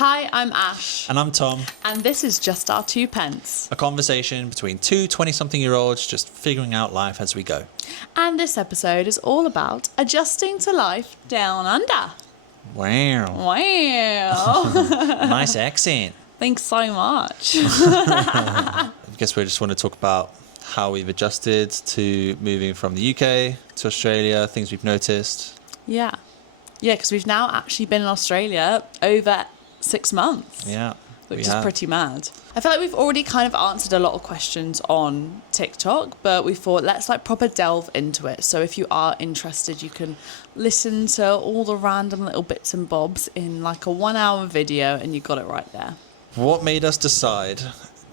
Hi, I'm Ash. And I'm Tom. And this is Just Our Two Pence. A conversation between two 20-something-year-olds just figuring out life as we go. And this episode is all about adjusting to life down under. Wow. Wow. Nice accent. Thanks so much. I guess we just want to talk about how we've adjusted to moving from the UK to Australia, things we've noticed. Yeah, because we've now actually been in Australia over 6 months. Yeah. Which is pretty mad. I feel like we've already kind of answered a lot of questions on TikTok, but we thought let's proper delve into it. So if you are interested, you can listen to all the random little bits and bobs in a 1-hour video, and you got it right there. What made us decide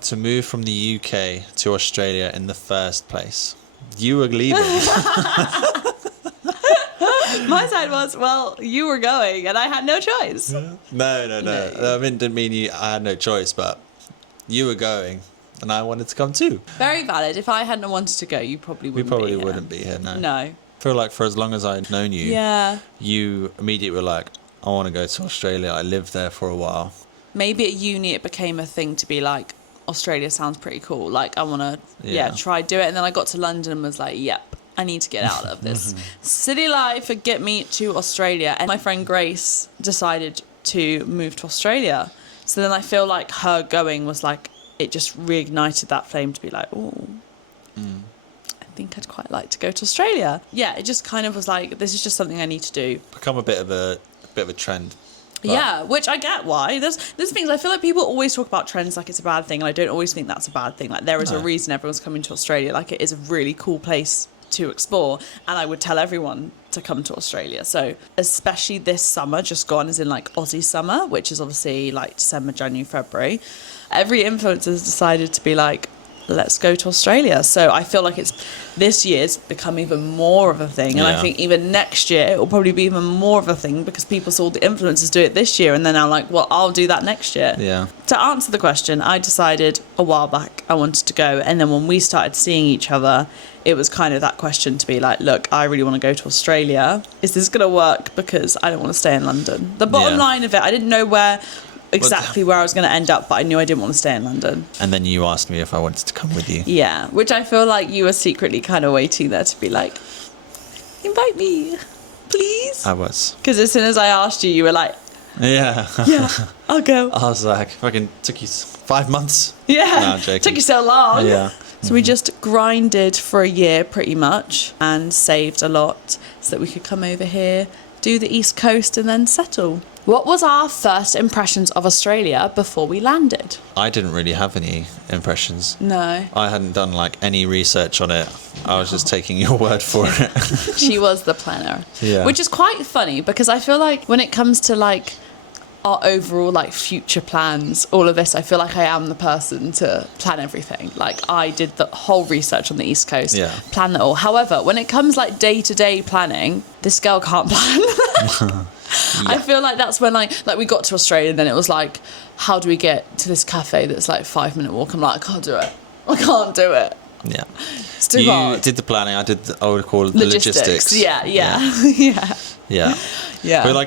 to move from the UK to Australia in the first place? You were leaving. My side was, you were going and I had no choice. No. I didn't mean I had no choice, but you were going and I wanted to come too. Very valid. If I hadn't wanted to go, you probably wouldn't be here. Wouldn't be here, no. No. I feel like for as long as I'd known you, you immediately were like, I want to go to Australia. I lived there for a while. Maybe at uni it became a thing to be like, Australia sounds pretty cool. I want to, try do it. And then I got to London and was like, yep. I need to get out of this city life and get me to Australia. And my friend Grace decided to move to Australia. So then I feel like her going was it just reignited that flame to be like, oh, I think I'd quite like to go to Australia. Yeah, it just kind of was like, this is just something I need to do. Become a bit of a trend. But yeah, which I get why. There's things, I feel like people always talk about trends like it's a bad thing. And I don't always think that's a bad thing. There is a reason everyone's coming to Australia. It is a really cool place to explore, and I would tell everyone to come to Australia. So especially this summer just gone, as in Aussie summer, which is obviously December, January, February, every influencer has decided to be let's go to Australia. So I feel like this year's become even more of a thing, and I think even next year it will probably be even more of a thing because people saw the influencers do it this year and they're now I'll do that next year. Yeah. To answer the question, I decided a while back I wanted to go, and then when we started seeing each other, it was kind of that question to be look, I really want to go to Australia. Is this going to work? Because I don't want to stay in London. The bottom line of it, I didn't know where I was going to end up, but I knew I didn't want to stay in London. And then you asked me if I wanted to come with you. Yeah, which I feel like you were secretly kind of waiting there to be invite me, please. I was. Because as soon as I asked you, you were like, yeah, I'll go. I was like, fucking took you 5 months. Yeah, no, I'm joking. Took you so long. Yeah. So we just grinded for a year pretty much and saved a lot so that we could come over here, do the East Coast and then settle. What was our first impressions of Australia before we landed? I didn't really have any impressions. No. I hadn't done any research on it. I was just taking your word for it. She was the planner. Yeah. Which is quite funny because I feel like when it comes to our overall future plans, all of this, I feel like I am the person to plan everything. I did the whole research on the East Coast, plan it all. However, when it comes day-to-day planning, this girl can't plan. I feel like that's when we got to Australia and then it was how do we get to this cafe that's 5-minute walk? I'm I can't do it. I can't do it. Yeah. It's too hard. You did the planning, I would call it the logistics. Yeah. But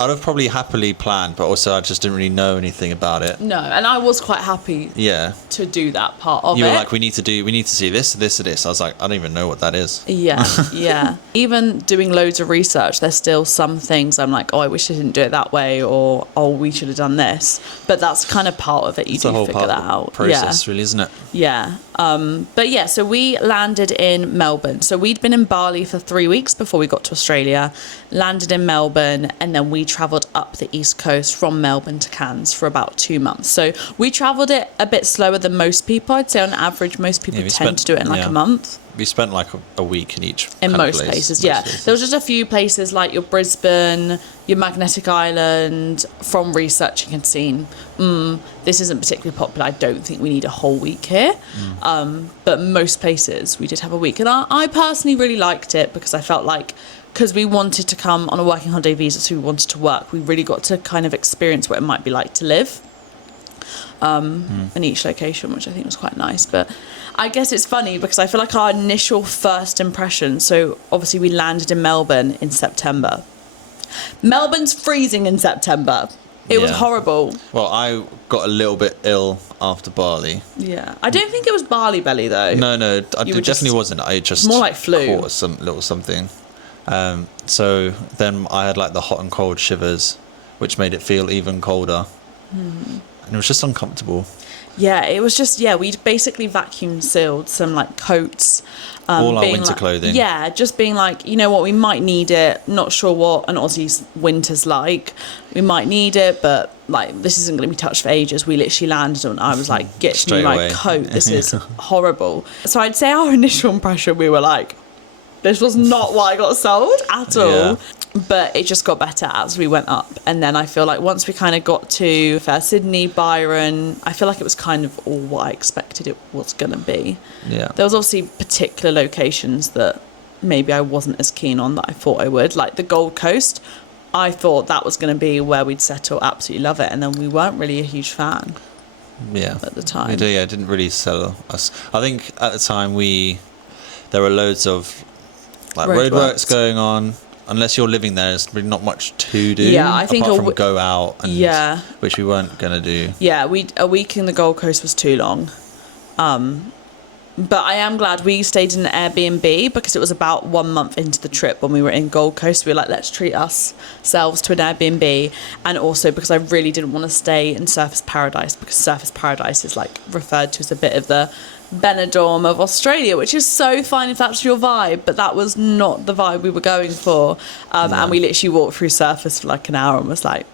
I'd have probably happily planned, but also I just didn't really know anything about it. No, and I was quite happy to do that part of it. You were we need to see this, this, and this. I was I don't even know what that is. Yeah. Even doing loads of research, there's still some things I'm I wish I didn't do it that way, or, we should have done this. But that's kind of part of it. You do figure that out. Process, really, isn't it? Yeah. So we landed in Melbourne. So we'd been in Bali for 3 weeks before we got to Australia, landed in Melbourne, and then we travelled up the East Coast from Melbourne to Cairns for about 2 months. So we travelled it a bit slower than most people. I'd say on average, most people tend to do it in a month. We spent a week in each. In most places, yeah. There was just a few places your Brisbane, your Magnetic Island. From researching and seeing, this isn't particularly popular. I don't think we need a whole week here. But most places we did have a week. And I personally really liked it because I felt because we wanted to come on a working holiday visa, so we wanted to work, we really got to kind of experience what it might be like to live in each location, which I think was quite nice. But I guess it's funny because I feel our initial first impression, so obviously we landed in Melbourne in September. Melbourne's freezing in September. It was Yeah. horrible. Well, I got a little bit ill after Bali. Yeah. I don't think it was barley belly though. No, You it were definitely just- wasn't. I just more like flu. caught some little something. So then I had like the hot and cold shivers, which made it feel even colder. And it was just uncomfortable. Yeah, it was just, we basically vacuum sealed some like coats. All our being winter like- clothing. Yeah, just being like, you know what, we might need it. Not sure what an Aussie's winter's like. We might need it, but like this isn't going to be touched for ages. We literally landed and I was like, get me Straight my away. coat. This is horrible. So I'd say our initial impression, we were like, this was not what I got sold at all. Yeah. But it just got better as we went up. And then I feel like once we kind of got to Fair Sydney, Byron, I feel like it was kind of all what I expected it was going to be. Yeah. There was obviously particular locations that maybe I wasn't as keen on that I thought I would. Like the Gold Coast, I thought that was going to be where we'd settle, absolutely love it. And then we weren't really a huge fan Yeah. at the time. It didn't really sell us. I think at the time there were loads of like roadworks going on. Unless you're living there, there's really not much to do. Yeah, I think apart from go out, and, which we weren't gonna do. Yeah, a week in the Gold Coast was too long. But I am glad we stayed in an Airbnb because it was about 1 month into the trip when we were in Gold Coast. We were like, let's treat ourselves to an Airbnb. And also because I really didn't want to stay in Surfers Paradise because Surfers Paradise is like referred to as a bit of the Benidorm of Australia, which is so fine if that's your vibe, but that was not the vibe we were going for. And we literally walked through Surfers for like an hour and was like,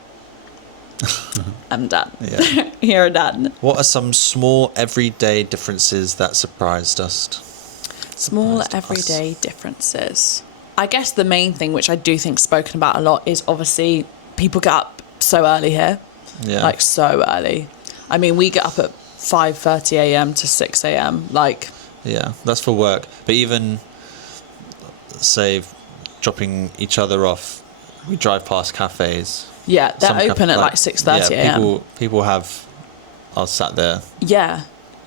I'm done. Yeah. Here and done. What are some small everyday differences that surprised us? Small Surprised us. everyday differences. I guess the main thing, which I do think spoken about a lot, is obviously people get up so early here. Yeah. Like so early. I mean, we get up at 5:30 a.m. to 6 a.m. Like, Yeah, that's for work. But even, say, dropping each other off, we drive past cafes. yeah, they're Some open at like 6:30 yeah, a.m. people have are sat there Yeah.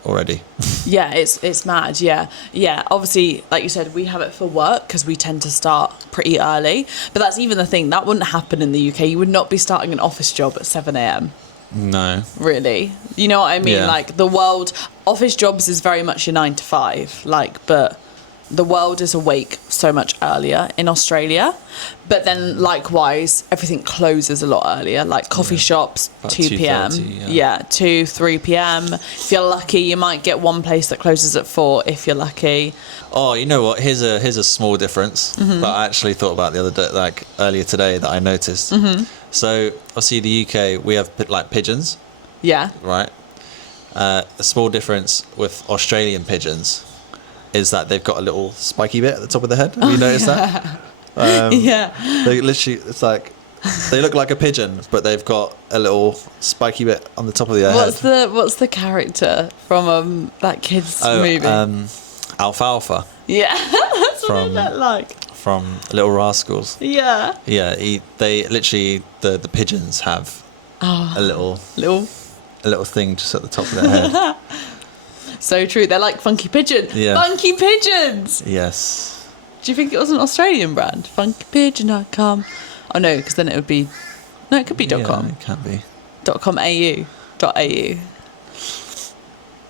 already. Yeah, it's mad. Yeah. Obviously, like you said, we have it for work because we tend to start pretty early. But that's even the thing that wouldn't happen in the UK. You would not be starting an office job at 7 a.m. No. Really, you know what I mean? Yeah. Like the world, office jobs is very much your 9 to 5. Like, but the world is awake so much earlier in Australia. But then likewise, everything closes a lot earlier. Like coffee shops, About 2 p.m. 2:30, Yeah, 2, 3 p.m. If you're lucky, you might get one place that closes at 4 if you're lucky. Oh, you know what? Here's a small difference Mm-hmm. that I actually thought about the other day, like earlier today, that I noticed. Mm-hmm. So, obviously, the UK, we have like pigeons, Yeah. right? A small difference with Australian pigeons is that they've got a little spiky bit at the top of the head. Have you noticed that? Yeah. They literally, it's like they look like a pigeon, but they've got a little spiky bit on the top of their head. What's the character from that kids Oh, movie? Alfalfa Yeah, that's what from- it looked like. from Little Rascals. Yeah. Yeah, they literally the pigeons have a little thing just at the top of their head. So true. They're like Funky Pigeon. Yeah. Funky Pigeons. Yes. Do you think it was an Australian brand? Funkypigeon.com. Oh no, because then it would be. No, it could be Yeah, .com. it can be. .com.au.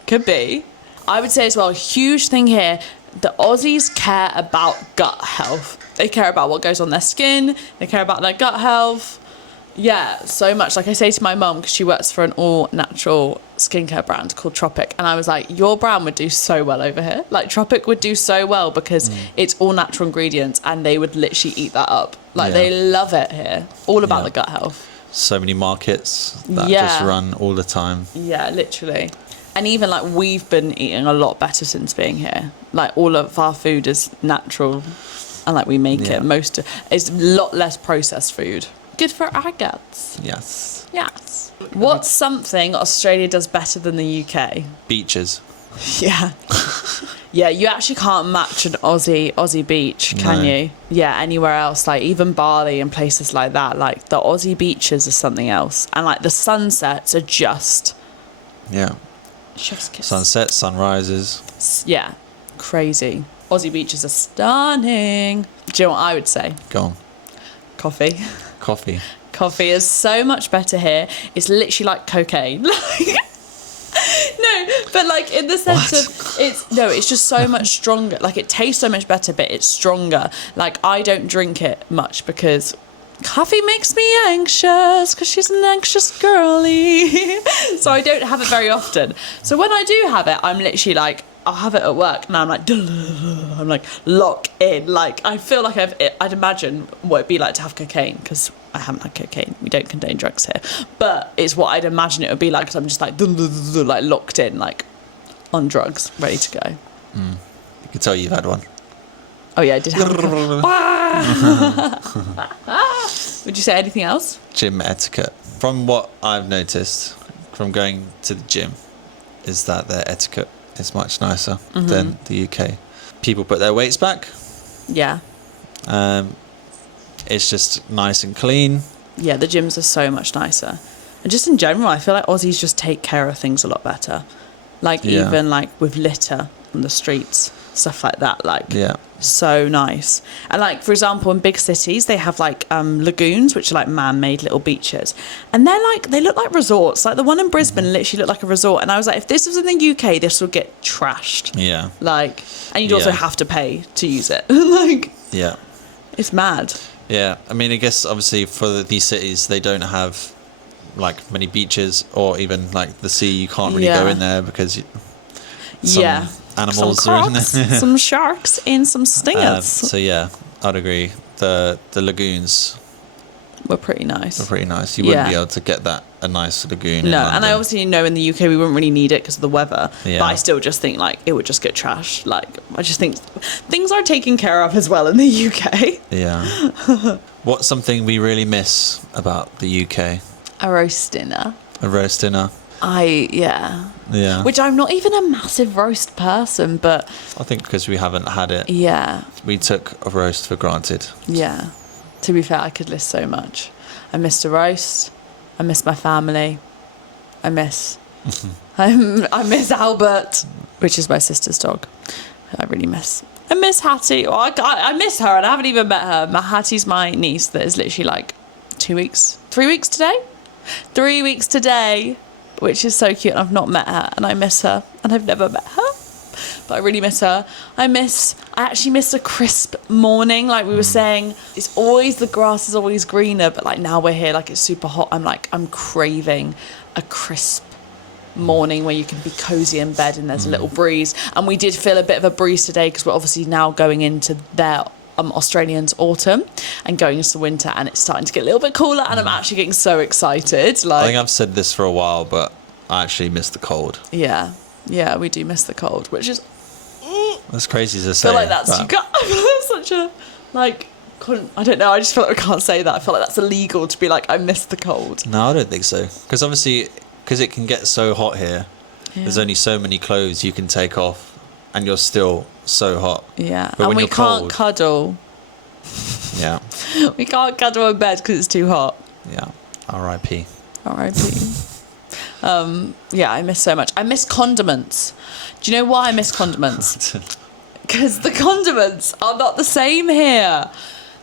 Could be. I would say as well, huge thing here. The Aussies care about gut health. They care about what goes on their skin. They care about their gut health. Yeah, so much. Like I say to my mum, because she works for an all-natural skincare brand called Tropic, and I was like, your brand would do so well over here. Like Tropic would do so well because it's all natural ingredients, and they would literally eat that up. Like Yeah. they love it here. All about Yeah. the gut health. So many markets that Yeah. just run all the time. Yeah, literally. And even like we've been eating a lot better since being here. Like all of our food is natural, and like we make Yeah. it. It's a lot less processed food. Good for our guts. Yes. Yes. What's something Australia does better than the UK? Beaches. Yeah. Yeah, you actually can't match an Aussie beach, can No. you? Yeah, anywhere else, like even Bali and places like that. Like the Aussie beaches are something else. And like the sunsets are just Yeah. chef's kiss. Sunsets, sunrises. Yeah, crazy. Aussie beaches are stunning. Do you know what I would say? Go on. Coffee. Coffee. Coffee is so much better here. It's literally like cocaine. No, but like in the sense of it's just so much stronger. Like it tastes so much better, but it's stronger. Like I don't drink it much because coffee makes me anxious because she's an anxious girly. So I don't have it very often. So when I do have it, I'm literally like, I'll have it at work and I'm like lock in. Like I feel like I'd imagine what it'd be like to have cocaine, because I haven't had cocaine. We don't condone drugs here, but it's what I'd imagine it would be like, because I'm just like locked in, like on drugs, ready to go. You can tell you've had one. Oh yeah, I did have Would you say anything else? Gym etiquette. From what I've noticed from going to the gym is that their etiquette is much nicer than the UK. People put their weights back. Yeah. It's just nice and clean. Yeah, the gyms are so much nicer. And just in general, I feel like Aussies just take care of things a lot better. Like even like with litter on the streets, stuff like that. Like so nice. And like, for example, in big cities, they have like lagoons, which are like man-made little beaches. And they look like resorts. Like the one in Brisbane literally looked like a resort. And I was like, if this was in the UK, this would get trashed. Yeah. Like, and you'd also have to pay to use it. Like, yeah. It's mad. Yeah. I mean, I guess obviously for these cities, they don't have like many beaches, or even like the sea. You can't really go in there because animals some are in there. Some sharks and some stingers. So yeah, I'd agree. The lagoons were pretty nice. You wouldn't be able to get a nice lagoon in London. And I obviously know in the UK we wouldn't really need it because of the weather. Yeah. But I still just think like it would just get trashed. Like I just think things are taken care of as well in the UK. Yeah. What's something we really miss about the UK? A roast dinner. Yeah. Which I'm not even a massive roast person, but I think because we haven't had it. Yeah. We took a roast for granted. Yeah. To be fair, I could list so much. I missed a roast. I miss my family. I miss Albert, which is my sister's dog. I really miss. I miss Hattie. Oh, I miss her, and I haven't even met her. Hattie's my niece that is literally like 3 weeks today. 3 weeks today, which is so cute. And I've not met her, and I miss her, and I've never met her, but I really miss her. I actually miss a crisp morning. Like we were saying, the grass is always greener, but like now we're here, like it's super hot. I'm craving a crisp morning where you can be cozy in bed and there's a little breeze. And we did feel a bit of a breeze today because we're obviously now going into their Australians' autumn and going into winter, and it's starting to get a little bit cooler, and I'm actually getting so excited. Like, I think I've said this for a while, but I actually miss the cold. Yeah, we do miss the cold, which is that's crazy to say. I feel like that's such a like. I don't know. I just feel like I can't say that. I feel like that's illegal to be like, I miss the cold. No, I don't think so. Because obviously, because it can get so hot here, there's only so many clothes you can take off, and you're still so hot. Yeah, but and we can't cuddle. Yeah. We can't cuddle in bed because it's too hot. Yeah. R.I.P. Yeah, I miss so much. I miss condiments. Do you know why I miss condiments? Because the condiments are not the same here.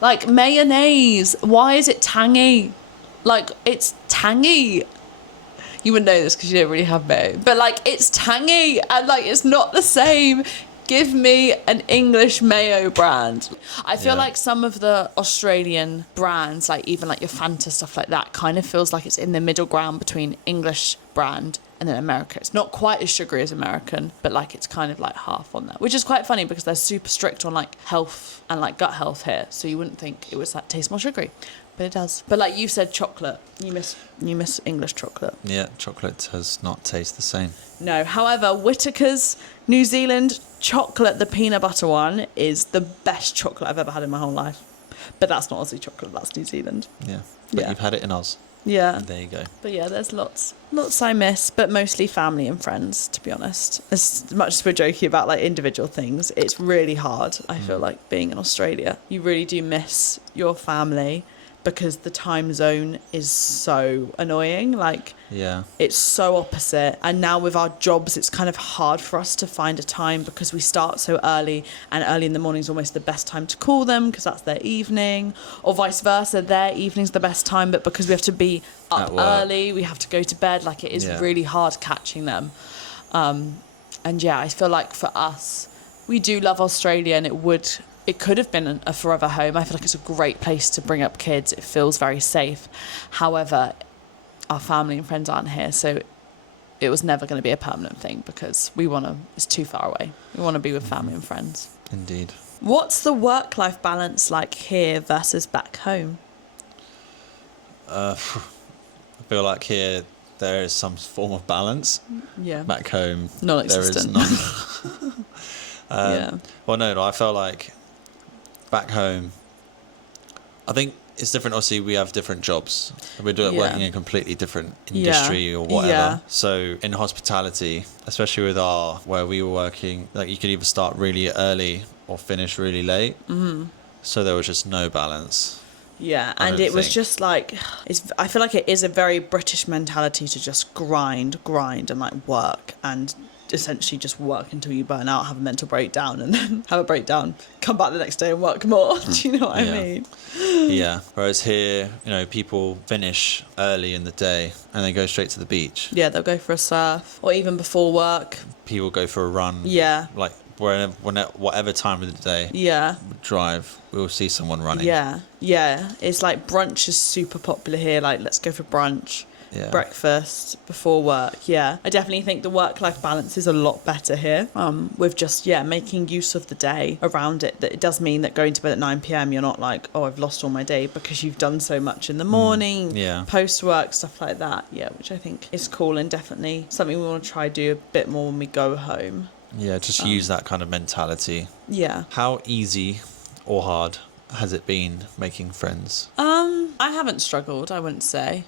Like mayonnaise, why is it tangy? Like it's tangy. You wouldn't know this because you don't really have mayo. But like it's tangy and like it's not the same. Give me an English mayo brand. I feel like some of the Australian brands, like even like your Fanta, stuff like that, kind of feels like it's in the middle ground between English brand and then America. It's not quite as sugary as American, but like it's kind of like half on that, which is quite funny because they're super strict on like health and like gut health here. So you wouldn't think it was like taste more sugary, but it does. But like you said, chocolate. You miss English chocolate. Yeah, chocolate does not taste the same. No. However, Whittaker's New Zealand chocolate, the peanut butter one, is the best chocolate I've ever had in my whole life. But that's not Aussie chocolate, that's New Zealand. Yeah. But you've had it in Oz. Yeah. And there you go. But yeah, there's lots I miss, but mostly family and friends, to be honest. As much as we're joking about like individual things, it's really hard, I feel like, being in Australia. You really do miss your family, because the time zone is so annoying. Like, Yeah. it's so opposite. And now with our jobs, it's kind of hard for us to find a time because we start so early, and early in the morning is almost the best time to call them because that's their evening, or vice versa. Their evening's the best time, but because we have to be up early, we have to go to bed. Like, it is really hard catching them. And yeah, I feel like for us, we do love Australia, and it could have been a forever home. I feel like it's a great place to bring up kids. It feels very safe. However, our family and friends aren't here, so it was never going to be a permanent thing because it's too far away. We want to be with family and friends. Indeed. What's the work-life balance like here versus back home? I feel like here there is some form of balance. Yeah. Back home, Non-existent. there is none. Yeah. Well, no, I felt like back home, I think it's different. Obviously, we have different jobs. We're working in a completely different industry or whatever. Yeah. So in hospitality, especially with where we were working, like you could either start really early or finish really late. Mm-hmm. So there was just no balance. Yeah, and it was just like, I feel like it is a very British mentality to just grind and like work and essentially just work until you burn out, have a mental breakdown, and then have a breakdown, come back the next day and work more. Do you know what I mean? Yeah. Whereas here, people finish early in the day and they go straight to the beach. Yeah, they'll go for a surf, or even before work. People go for a run. Yeah. Like whatever time of the day. Yeah. Drive, we'll see someone running. Yeah. It's like brunch is super popular here. Like, let's go for brunch. Yeah. Breakfast before work. I definitely think the work-life balance is a lot better here, with just making use of the day around it. That it does mean that going to bed at 9 p.m. you're not like, oh, I've lost all my day, because you've done so much in the morning, post work, stuff like that, which I think is cool, and definitely something we want to try do a bit more when we go home. Just use that kind of mentality. How easy or hard has it been making friends? I haven't struggled, I wouldn't say.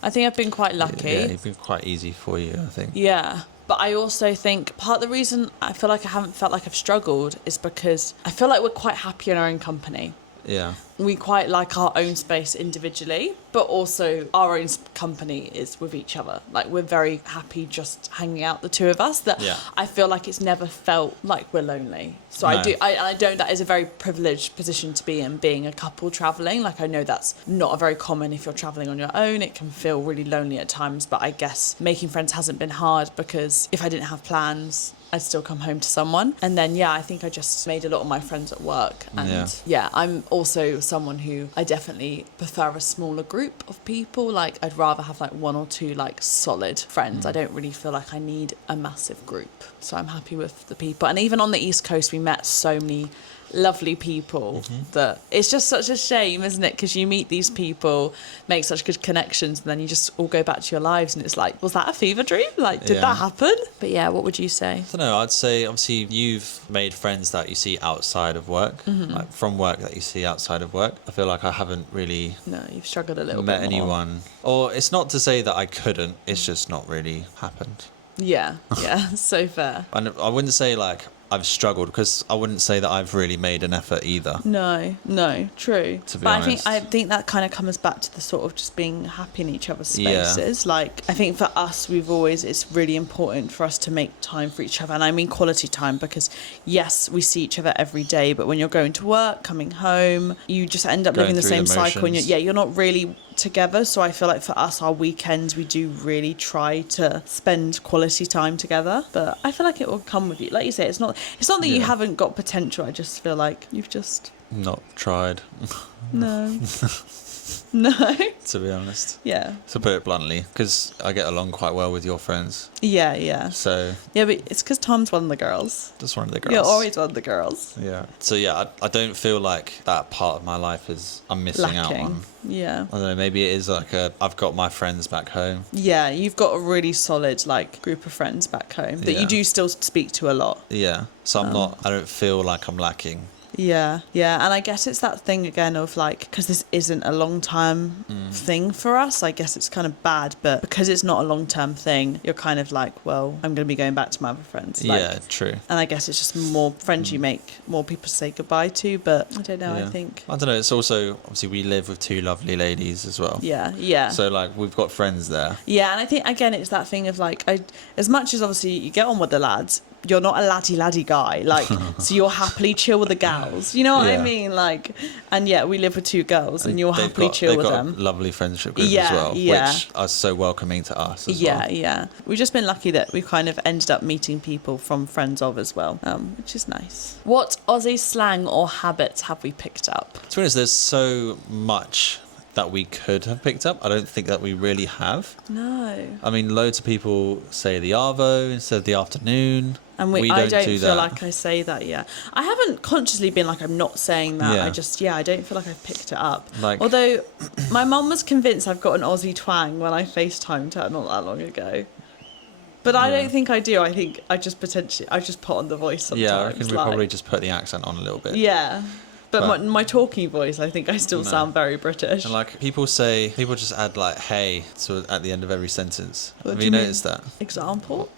I think I've been quite lucky. Yeah, it's been quite easy for you, I think. Yeah. But I also think part of the reason I feel like I haven't felt like I've struggled is because I feel like we're quite happy in our own company. Yeah. We quite like our own space individually, but also our own company is with each other. Like, we're very happy just hanging out, the two of us, that I feel like it's never felt like we're lonely. So no. That is a very privileged position to be in, being a couple traveling. Like, I know that's not very common if you're traveling on your own. It can feel really lonely at times, but I guess making friends hasn't been hard, because if I didn't have plans, I'd still come home to someone. And then, I think I just made a lot of my friends at work. And I'm also someone who I definitely prefer a smaller group of people. Like, I'd rather have like one or two like solid friends. I don't really feel like I need a massive group. So I'm happy with the people. And even on the East Coast, we met so many lovely people that it's just such a shame, isn't it? Because you meet these people, make such good connections, and then you just all go back to your lives, and it's like, was that a fever dream? Like, did that happen? But what would you say? I don't know, I'd say obviously you've made friends that you see outside of work, like from work that you see outside of work. I feel like I haven't really you've struggled a little bit met anyone, or it's not to say that I couldn't, it's just not really happened. So fair. And I wouldn't say like I've struggled, because I wouldn't say that I've really made an effort either. No, true. To be honest. I think that kind of comes back to the sort of just being happy in each other's spaces. Like, I think for us, it's really important for us to make time for each other. And I mean quality time, because yes, we see each other every day, but when you're going to work, coming home, you just end up living the same cycle, and you're not really together. So I feel like for us, our weekends, we do really try to spend quality time together, but I feel like it will come with you. Like you say, it's not that you haven't got potential. I just feel like you've just not tried. No. To be honest. Yeah. To put it bluntly, because I get along quite well with your friends. Yeah. So. Yeah, but it's because Tom's one of the girls. Just one of the girls. You're always one of the girls. Yeah. So I don't feel like that part of my life I'm missing out on. Yeah. I don't know, maybe it is like I've got my friends back home. Yeah, you've got a really solid like group of friends back home that you do still speak to a lot. Yeah. So I don't feel like I'm lacking. Yeah, and I guess it's that thing again of like, because this isn't a long-term thing for us, I guess it's kind of bad, but because it's not a long-term thing, you're kind of like, well, I'm going to be going back to my other friends. Like, yeah, true. And I guess it's just more friends you make, more people to say goodbye to, but I don't know, I think. I don't know, it's also, obviously we live with two lovely ladies as well. Yeah. So like, we've got friends there. Yeah, and I think, again, it's that thing of like, as much as obviously you get on with the lads, you're not a laddie guy, like, so you'll happily chill with the gals, you know what I mean, like, and we live with two girls and you'll happily chill with them. They've got a lovely friendship group as well, which are so welcoming to us as well. Yeah, we've just been lucky that we've kind of ended up meeting people from friends of as well, which is nice. What Aussie slang or habits have we picked up? To be honest, there's so much that we could have picked up. I don't think that we really have. No. I mean, loads of people say the arvo instead of the afternoon. And I don't feel like I say that yet. I haven't consciously been like, I'm not saying that. I just, I don't feel like I've picked it up. Like, although my mum was convinced I've got an Aussie twang when I FaceTimed her not that long ago. But I don't think I do. I think I just put on the voice sometimes. Yeah, I reckon we probably just put the accent on a little bit. Yeah. But my talking voice, I think I still sound very British. And like people just add like hey at the end of every sentence. Have you noticed that? Example,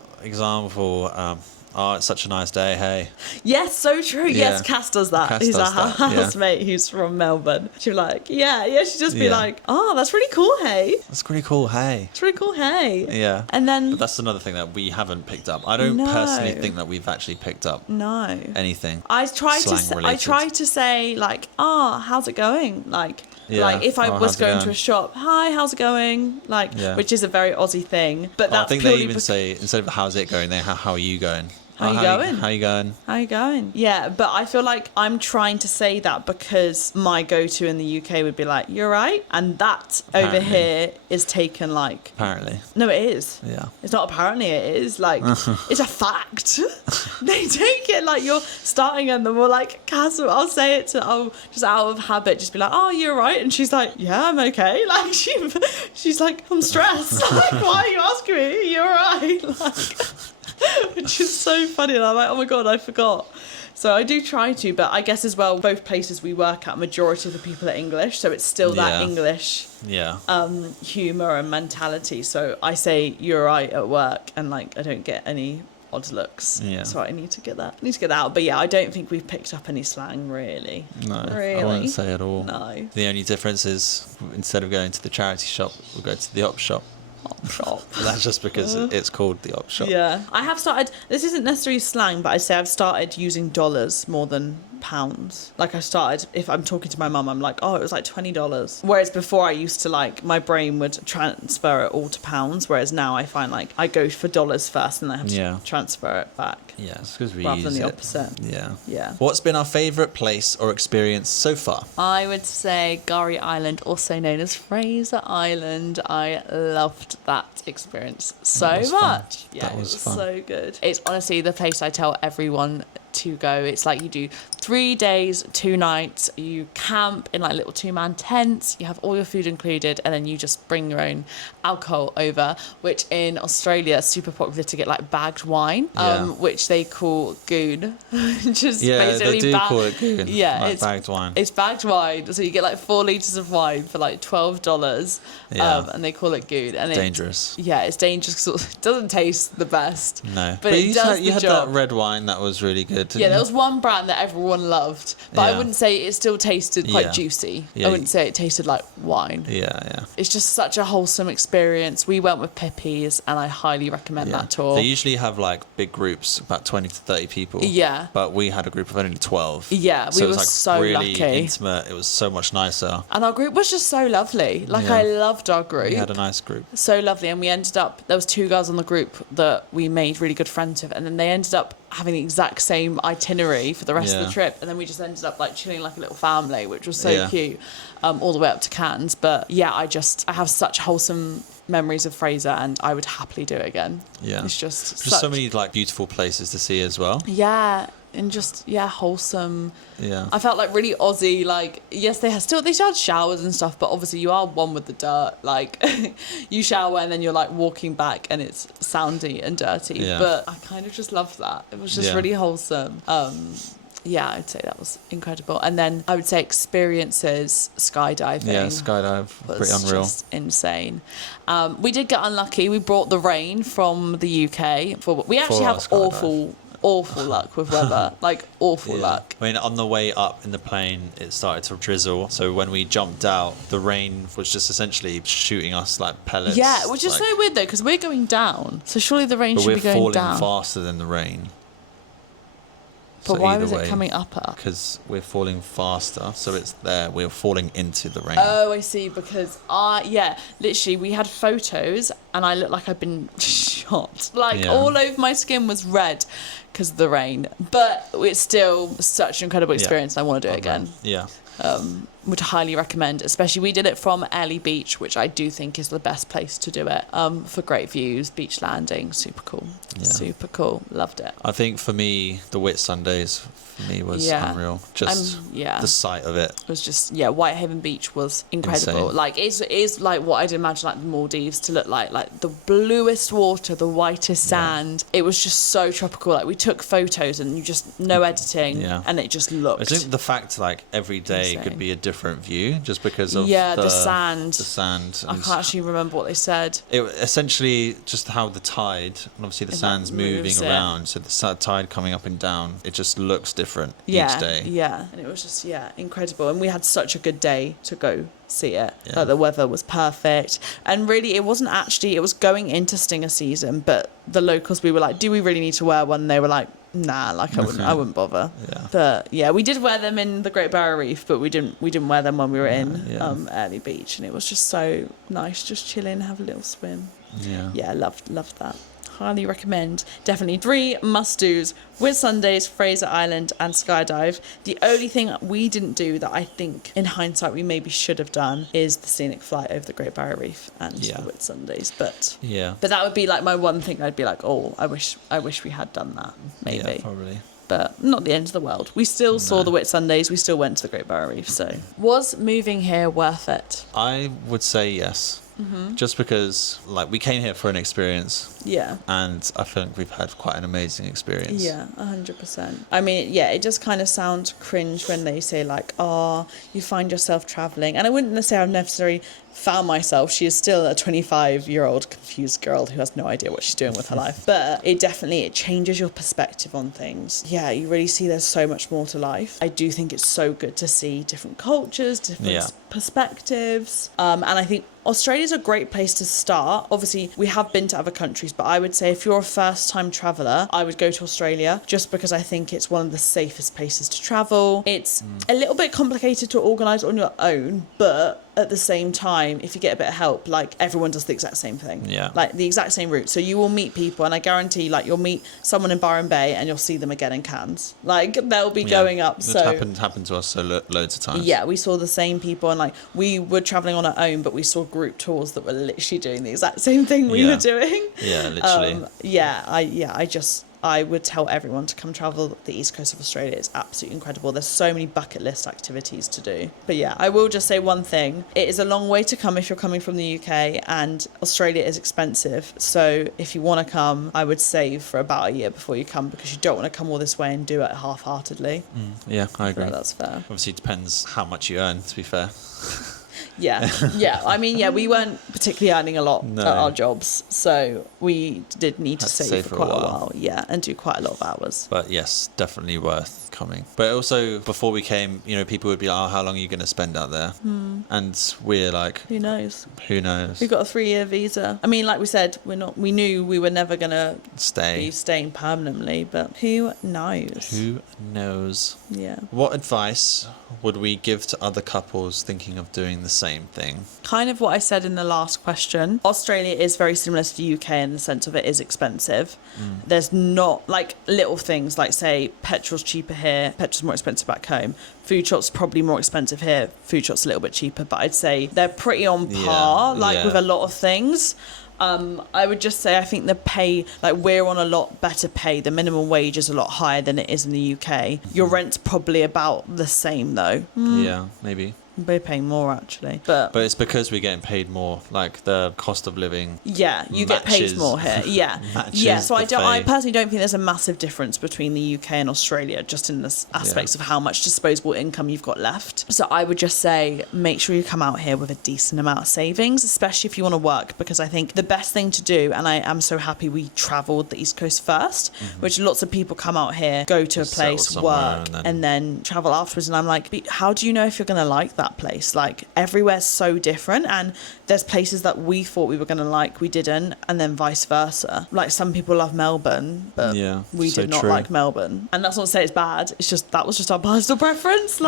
oh, it's such a nice day, hey. Yes, so true. Yeah. Yes, Cass does that. Cass He's does our housemate who's from Melbourne. She'd be like, she'd just be like, oh, that's really cool, hey. That's pretty cool, hey. It's really cool, hey. Yeah. And then... But that's another thing that we haven't picked up. I don't personally think that we've actually picked up anything. I try to say like, how's it going? Like if I was going to a shop, hi, how's it going? Like, which is a very Aussie thing. But that's I think they even say, instead of how's it going, they how are you going? How you going? How you going? How you going? Yeah, but I feel like I'm trying to say that because my go-to in the UK would be like, you're right. And that over here is taken like... Apparently. No, it is. Yeah. It's not apparently, it is. Like, it's a fact. They take it like you're starting and then we're like, Cass, I'll say it I'll just out of habit, just be like, oh, you're right. And she's like, yeah, I'm okay. Like, she's like, I'm stressed. Like, why are you asking me? You're right. Like... Which is so funny, and I'm like, oh my god, I forgot. So I do try to, but I guess as well, both places we work at, majority of the people are English, so it's still that English humour and mentality. So I say you're right at work, and like I don't get any odd looks. Yeah. So I need to get that. Out. But yeah, I don't think we've picked up any slang really. No, really? I wouldn't say at all. No. The only difference is instead of going to the charity shop, we'll go to the op shop. Shop. That's just because it's called the op shop. Yeah. I have started, this isn't necessarily slang, but I'd say I've started using dollars more than pounds. Like I started, if I'm talking to my mum, I'm like, oh, it was like $20. Whereas before I used to like, my brain would transfer it all to pounds. Whereas now I find like I go for dollars first and then I have to transfer it back. Yeah, it's because we rather use than the it. opposite. Yeah. Yeah. What's been our favourite place or experience so far? I would say Gari Island, also known as Fraser Island. I loved that experience so much. Fun. Yeah, that was fun. So good. It's honestly the place I tell everyone to go. It's like you do 3 days, 2 nights, you camp in like little 2-man tents, you have all your food included, and then you just bring your own alcohol over, which in Australia is super popular to get like bagged wine, which they call goon. Just basically they do call it goon. Yeah, like it's bagged wine. It's bagged wine, so you get like 4 litres of wine for like $12, and they call it goon. And dangerous. It's dangerous because it doesn't taste the best. No, but it does you the had job. that red wine that was really good. Yeah, there was one brand that everyone loved, but I wouldn't say it still tasted quite juicy. I wouldn't say it tasted like wine. Yeah. It's just such a wholesome experience. We went with Pippies, and I highly recommend that tour. They usually have like big groups, about 20 to 30 people. Yeah. But we had a group of only 12. Yeah, we were so really lucky. Intimate. It was so much nicer. And our group was just so lovely. Like I loved our group. We had a nice group. So lovely, and we ended up. There was 2 girls on the group that we made really good friends with, and then they ended up having the exact same itinerary for the rest of the trip, and then we just ended up like chilling like a little family, which was so cute, all the way up to Cairns. But yeah, I have such wholesome memories of Fraser, and I would happily do it again. Yeah, it's just so many like beautiful places to see as well. Yeah. And just wholesome. Yeah, I felt like really Aussie. Like yes, they still had showers and stuff, but obviously you are one with the dirt. Like you shower and then you're like walking back and it's soundy and dirty. Yeah. But I kind of just loved that. It was just really wholesome. yeah, I'd say that was incredible. And then I would say experiences, skydiving. Yeah, skydive, pretty unreal. Just insane. We did get unlucky. We brought the rain from the UK. We actually have awful luck with weather, like awful luck. I mean, on the way up in the plane, it started to drizzle. So when we jumped out, the rain was just essentially shooting us like pellets. Yeah, which is so weird though, because we're going down. So surely the rain should be going down. We're falling faster than the rain. But so why was it coming up at us? Because we're falling faster, so it's there. We're falling into the rain. Oh, I see. Because literally, we had photos, and I looked like I'd been shot. All over my skin was red because of the rain. But it's still such an incredible experience. I want to do it again. Yeah. Would highly recommend, especially we did it from Early Beach, which I do think is the best place to do it, for great views, beach landing, super cool. Loved it. I think for me, the Whitsundays for me was unreal. Just the sight of it. It was just Whitehaven Beach was incredible. Insane. It is like what I'd imagine like the Maldives to look like the bluest water, the whitest sand. It was just so tropical. Like we took photos and you just no editing, and it just looked. I think the fact like every day could be a different view just because of the sand. The sand. I can't actually remember what they said. It essentially just how the tide, and obviously the sand's moving around, so the tide coming up and down, it just looks different each day. Yeah, and it was just incredible, and we had such a good day to go see it. The weather was perfect, and really it wasn't actually, it was going into stinger season, but the locals, we were like, do we really need to wear one? And they were like, nah, I wouldn't bother. But we did wear them in the Great Barrier Reef, but we didn't wear them when we were in Early Beach, and it was just so nice, just chilling, have a little swim. Loved that. Highly recommend. Definitely 3 must-dos: Whitsundays, Fraser Island, and skydive. The only thing we didn't do that I think in hindsight we maybe should have done is the scenic flight over the Great Barrier Reef and the Whitsundays. But that would be like my one thing. I'd be like, oh, I wish we had done that. Maybe. Yeah, probably. But not the end of the world. We still saw the Whitsundays. We still went to the Great Barrier Reef. So was moving here worth it? I would say yes. Mm-hmm. Just because, we came here for an experience. Yeah. And I think we've had quite an amazing experience. Yeah, 100%. I mean, it just kind of sounds cringe when they say, you find yourself travelling. And I wouldn't say I've necessarily found myself. She is still a 25-year-old confused girl who has no idea what she's doing with her life. But it changes your perspective on things. Yeah, you really see there's so much more to life. I do think it's so good to see different cultures, different perspectives. And I think Australia's a great place to start. Obviously, we have been to other countries, but I would say if you're a first-time traveller, I would go to Australia just because I think it's one of the safest places to travel. It's a little bit complicated to organise on your own, but at the same time, if you get a bit of help, everyone does the exact same thing. Yeah. The exact same route. So you will meet people, and I guarantee, you'll meet someone in Byron Bay and you'll see them again in Cairns. They'll be going up. So happened to us loads of times. Yeah, we saw the same people, and we were travelling on our own, but we saw group tours that were literally doing the exact same thing we were doing. Yeah, literally. I would tell everyone to come travel the east coast of Australia. It's absolutely incredible. There's so many bucket list activities to do. But I will just say one thing. It is a long way to come if you're coming from the UK, and Australia is expensive. So if you want to come, I would save for about a year before you come, because you don't want to come all this way and do it half-heartedly. Yeah, I agree. That's fair. Obviously, it depends how much you earn, to be fair. Yeah. I mean, we weren't particularly earning a lot at our jobs, so we did need to save for quite a while. Yeah, and do quite a lot of hours. But yes, definitely worth coming. But also, before we came, people would be like, oh, how long are you going to spend out there? And we're like, who knows? Who knows? We've got a 3-year visa. I mean, like we said, we knew we were never going to be staying permanently, but who knows? Who knows? Yeah. What advice would we give to other couples thinking of doing the same thing? Kind of what I said in the last question. Australia is very similar to the UK in the sense of it is expensive. There's not little things like, say, petrol's cheaper here, petrol's more expensive back home. Food shops probably more expensive here, food shops a little bit cheaper, but I'd say they're pretty on par with a lot of things. I would just say I think the pay, we're on a lot better pay. The minimum wage is a lot higher than it is in the UK. Your rent's probably about the same though. Yeah, maybe. We're paying more actually, but it's because we're getting paid more. Like the cost of living. Yeah, you get paid more here. Yeah, yeah. So I personally don't think there's a massive difference between the UK and Australia, just in the aspects of how much disposable income you've got left. So I would just say make sure you come out here with a decent amount of savings, especially if you want to work, because I think the best thing to do, and I am so happy we travelled the East Coast first, which lots of people come out here, go to a place, work, and then travel afterwards. And I'm like, how do you know if you're going to like that place? Like everywhere's so different, and there's places that we thought we were going to like, we didn't, and then vice versa. Like some people love Melbourne, but we did not like Melbourne. And that's not to say it's bad, it's just that was just our personal preference.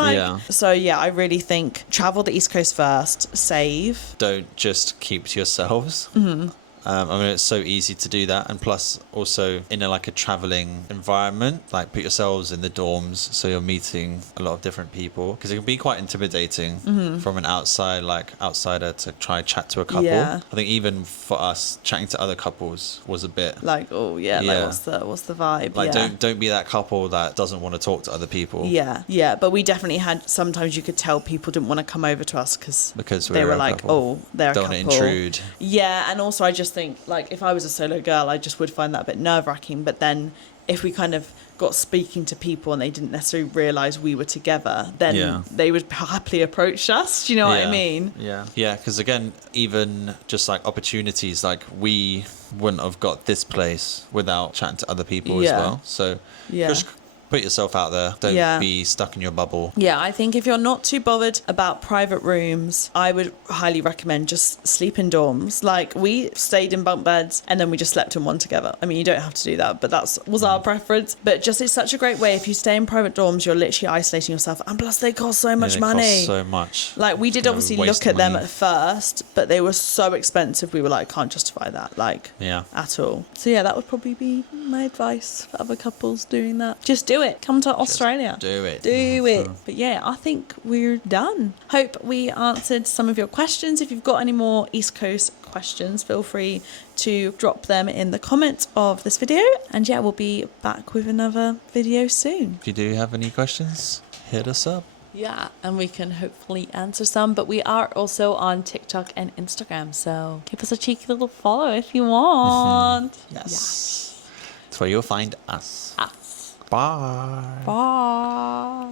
So yeah, I really think travel the East Coast first, save. Don't just keep to yourselves. I mean, it's so easy to do that, and plus also in a traveling environment, like put yourselves in the dorms so you're meeting a lot of different people, because it can be quite intimidating from an outsider to try and chat to a couple. I think even for us, chatting to other couples was a bit like, oh yeah, like what's the vibe? Like don't be that couple that doesn't want to talk to other people. But we definitely had, sometimes you could tell people didn't want to come over to us because they were like, couple. Oh, they're don't a couple. Don't intrude. And also I just think, like, if I was a solo girl, I just would find that a bit nerve-wracking. But then if we kind of got speaking to people and they didn't necessarily realise we were together, then they would happily approach us. Do you know what I mean? Because again, even just like opportunities, like we wouldn't have got this place without chatting to other people as well. So just put yourself out there. Don't be stuck in your bubble. I think if you're not too bothered about private rooms, I would highly recommend just sleep in dorms. Like, we stayed in bunk beds and then we just slept in one together. I mean, you don't have to do that, but that was our preference. But just, it's such a great way. If you stay in private dorms, you're literally isolating yourself, and plus they cost so much money. Cost so much. Like, we did obviously look at them at first, but they were so expensive. We were like, can't justify that, at all. So yeah, that would probably be my advice for other couples doing that. Just do it. Come to Australia. Do it. But yeah, I think we're done. Hope we answered some of your questions. If you've got any more East Coast questions, feel free to drop them in the comments of this video. And yeah, we'll be back with another video soon. If you do have any questions, hit us up. Yeah, and we can hopefully answer some. But we are also on TikTok and Instagram, so give us a cheeky little follow if you want. Yes. That's where you'll find us. Bye. Bye.